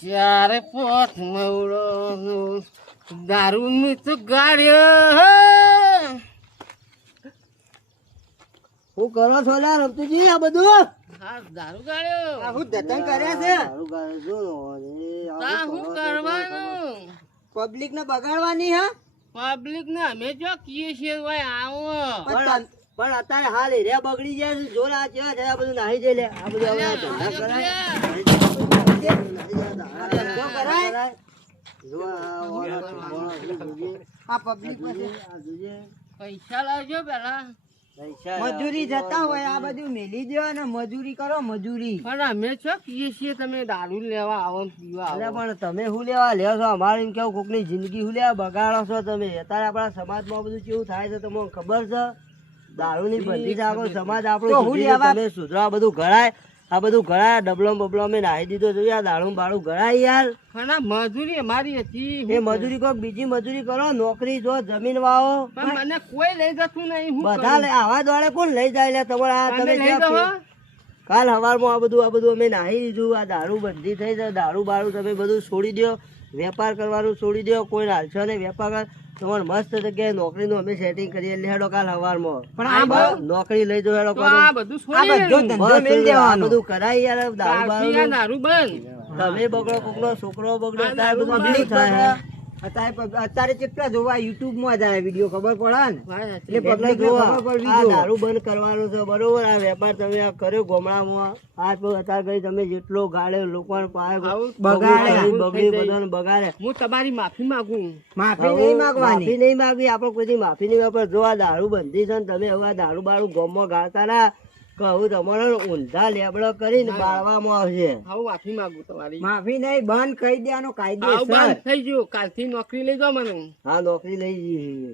ચારે પોત મવડો દારૂ ની તો ગાડ્યો. હું કરો છો લા રમતુજી આ બધું? હા દારૂ ગાડ્યો. આ હું દતંગ કર્યા છે? તા હું કરવાનું? પબ્લિક ને બગાડવાની હા? પબ્લિક ને અમે જો કીએ છીએ ભાઈ આવો. પણ અત્યારે હાલ એરિયા બગડી જાય છે. જોર આ છે આ બધું નાહી જાય લે. આ બધું હવે આ ધંધા કરાય. આ ધંધો કરાય. જો આ પબ્લિક પાસે આ જોઈએ. પૈસા લાવજો પેલા. મજૂરી જતા હોય આ બધું મેલી દો અને મજૂરી કરો મજૂરી. પણ અમે છો કીએ છીએ તમે દારૂ લેવા આવો ને પીવા અરે આવો. પણ તમે શું લેવા લ્યો છો? અમારે એમ કેવું કોકની જિંદગી શું લેવા બગાડો છો તમે? અત્યારે આપણા સમાજમાં બધું કેવું થાય છે તમને ખબર છે? દારૂ ની બંધી છે આપણો સમાજ આપણો. તમે સુધરા બધું ગળાય. આ બધું ગળાય ડબલો બબલો અમે નાહી દીધો જોઈએ. આ દારૂ બાળું ગળાય યાર. પણ આ મજૂરી અમારી હતી. એ મજૂરી કોક બીજી મજૂરી કરો. નોકરી જો જમીન વાવો. પણ મને કોઈ લઈ જતું નહીં. હું બધા આવા દોડે કોણ લઈ જાય લે તમારા? તમે તમે લઈ જાઓ. કાલ સવારમાં આ બધું અમે નાહી દીધું. આ દારૂ બંધી થઈ જાય. દારૂ બારૂ તમે બધું છોડી દો. વેપાર કરવાનું છોડી દો. કોઈ હાલશો ને વેપાર કર. તમારે મસ્ત જગ્યાએ નોકરીનું અમે સેટિંગ કરીએ હેડો કાલ સવારમાં. પણ આ નોકરી લઈ જાઓ હેડો. આ બધું છોડી આ બધું કરાય યાર. દારૂ બારૂ દારૂ બંધ. તમે બગડો કોકનો છોકરો બગડો અત્યારે બધું પબ્લિક થાય. અત્યારે કેટલા જોવા યુટ્યુબ માં જાય વિડીયો ખબર પડે ને એટલે પબ્લિક આ દારૂ બંધ કરવાનું છે બરોબર. આ વેપાર તમે આ કર્યો ગામડામાં આ તો અત્યારે ગઈ તમે જેટલો ગાળે લોકો બગડી બધાને બગાડે. હું તમારી માફી માંગુ. માફી નહીં માંગવી આપણે કોઈ માફી નહીં વાપર. જો આ દારૂ બંધી છે ને તમે હવે આ દારૂ બારૂ ગામમાં ગાળતા ના કહું તમારે ઊંધા લેબડો કરીને બાળવામાં આવશે. હું માફી માંગુ તમારી. માફી નહીં બંધ કરી દેવાનો કાયદો બંધ થઈ ગયું. કાલથી નોકરી લઈ જાઓ મને. હા નોકરી લઈ જઈએ.